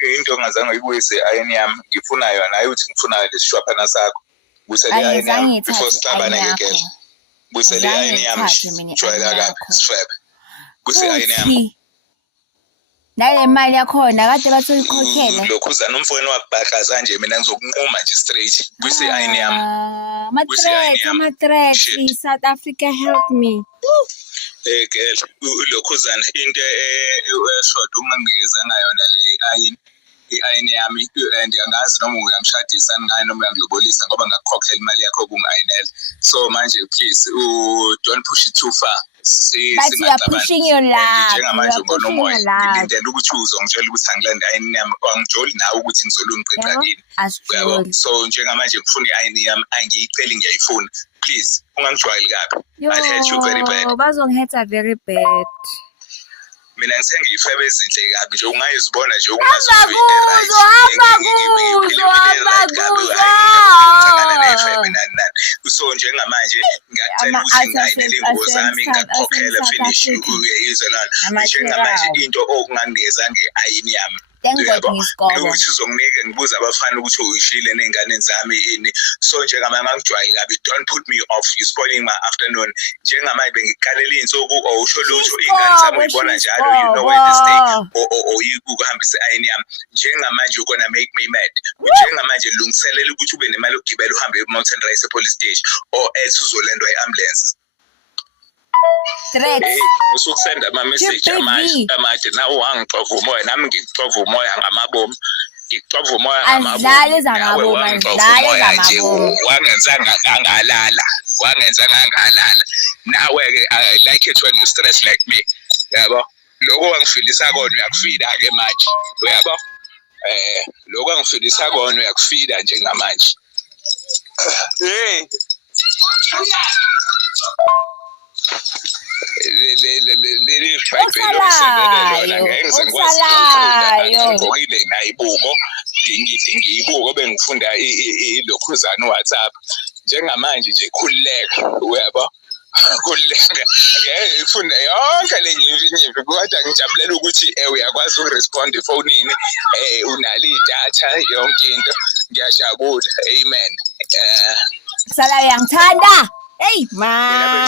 into ongazange uyibuyise i-ayini yami ngifuna yona hayi ukuthi ngifuna lesishwaphana sakho. Buyisele i-ayini yami before sixabane ngeke. Buyisele i-ayini yami jwayela kabi sifebe. Buyise i-ayini yami. Nale mali yakhona kade bathi uyikhokhele. Lokhuzana umfowenu wakubhaqaza nje mina ngizokunquma nje straight. Buyise i-ayini yami. Ama-threats, South Africa help me. Girl, lokhuzana into eshoda unganginikeza ngayona le i-ayini yami and angazi noma uyangishadisa ngani noma uyangilobolisa ngoba ngakukhokhela imali yakho obungayinela. So manje please don't push it too far. But you are pushing your luck. Njengamanje ngibona umoya ngilindele ukuthi uzongitshela ukuthi angilanda i-ayini yami angijoli nawe ukuthi ngizolungiqiqa kini. Uyabo? So njengamanje ngifuna i-ayini yami angiyiceli ngiyayifuna. Please ungangijwayeli kabi. I'll hurt you very bad. Bazongiheta very bad. Mina ngithenge ifebe ezinhle kabi nje ungayizibona nje so njengamanje ngiyacela ukuthi ngayinele ingozi zami ngakukhokhela finish uyayizwa lana njengamanje into okunganginikeza nge-ayini yami ukuthi uzonginike ngibuza abafana ukuthi uyishile ney'ngane zami ini so njengamanje ngangijwayeli kabi don't put me off you spoiling my afternoon njengamanje bengikukalela iy'nsuku or usho lutho iy'ngane zami uyibona njalo you know where to stay or ukuhambisa i-ayini yami njengamanje you're gonna make me mad njengamanje lungiselela ukuthi ube nemali yokugibela uhambe e-Mountain Rise police station or else uzolandwa i-ambulance. Usukusenda ama-message amade nawe wangixova umoya nami ngikuxova umoya ngamabomu ngikuxova umoya ngamabomu nawe wangixova umoya nje wangenzanga ngangalala nawe-ke I like it when you stress like me yabo lokho wangifilisa kona uyakufida-ke manje uyabo lokho wangifilisa kona uyakufida njengamanje ngigqokile nayibuko ngiyibuko bengifunda ilokhuzana WhatsApp njengamanje nje khululeka uyabo khululeka ngifunda yonke le nyimfi kodwa ngijabulela ukuthi uyakwazi ukurespond efonini unalo idatha yonke into ngiyajabula amen sala uyangithanda hey man